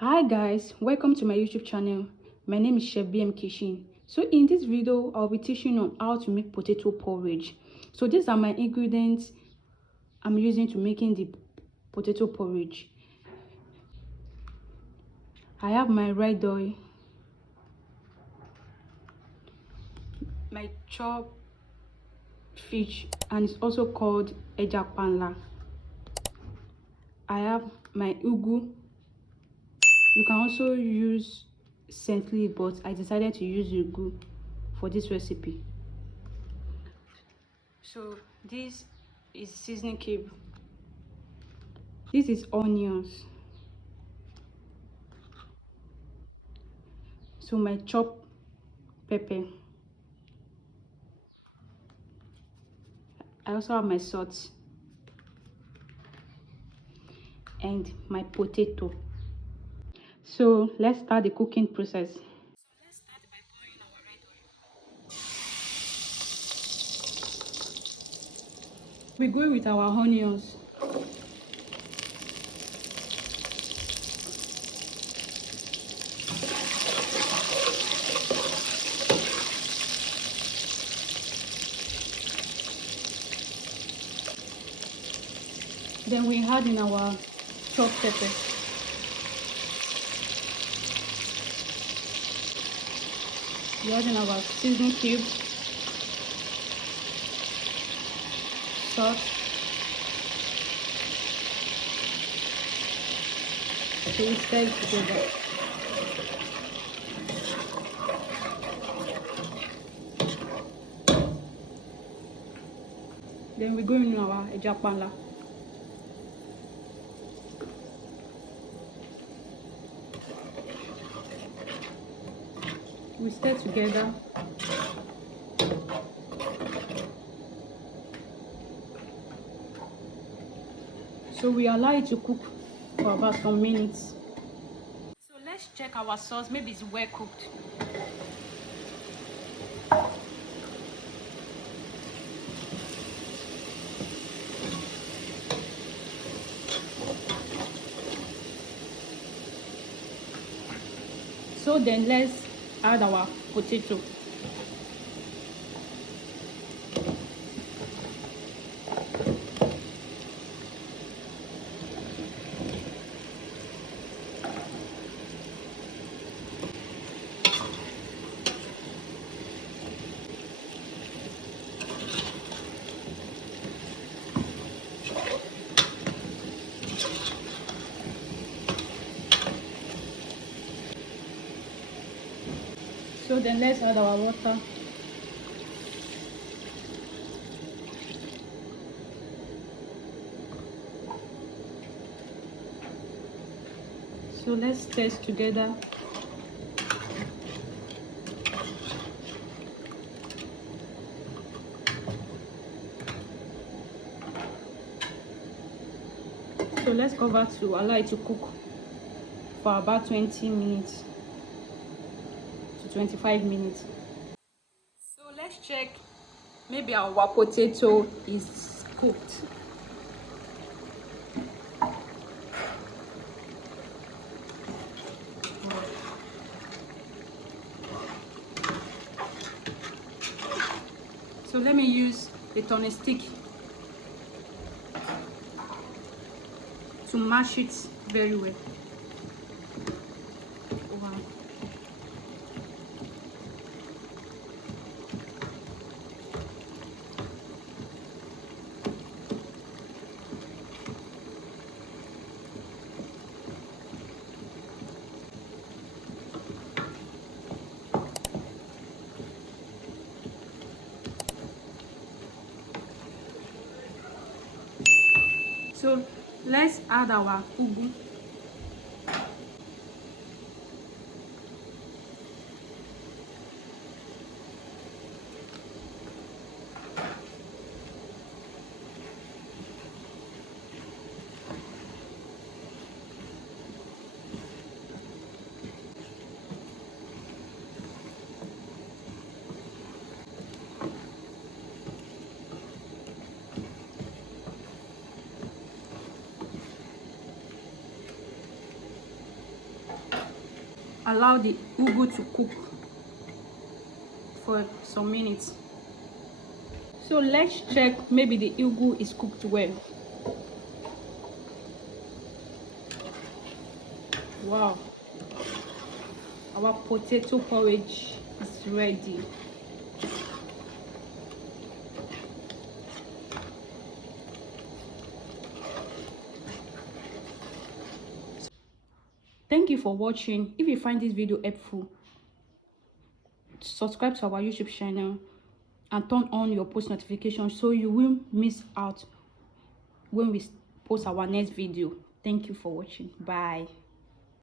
Hi guys, welcome to my YouTube channel. My name is Chef BM Kitchen. So in this video I'll be teaching on how to make potato porridge. So these are my ingredients I'm using to making the potato porridge. I have my red oil, my chopped fish, and it's also called panla. I have my Uwgu. You can also use scent leaf, but I decided to use Uwgu for this recipe. So this is seasoning cube. This is onions. So my chopped pepper. I also have my salt and my potato. So let's start the cooking process. Let's start by pouring our red oil. We go with our onions. Then we add in our chopped pepper. We add in our seasoning cubes, salt. So we stir it together. Then we go in our panla. We stir together. So we allow it to cook for about some minutes. So let's check our sauce. Maybe it's well cooked. So then let's add our potato. So then let's add our water. So let's taste together. So let's cover to allow it to cook for about 20 minutes to 25 minutes. So let's check. Maybe our potato is cooked. So let me use the turning stick to mash it very well. Wow. So let's add our ugu. allow the ugu to cook for some minutes. So let's check, maybe the ugu is cooked well. Wow, our potato porridge is ready. Thank you for watching. If you find this video helpful, subscribe to our YouTube channel and turn on your post notifications so you won't miss out when we post our next video. Thank you for watching. Bye.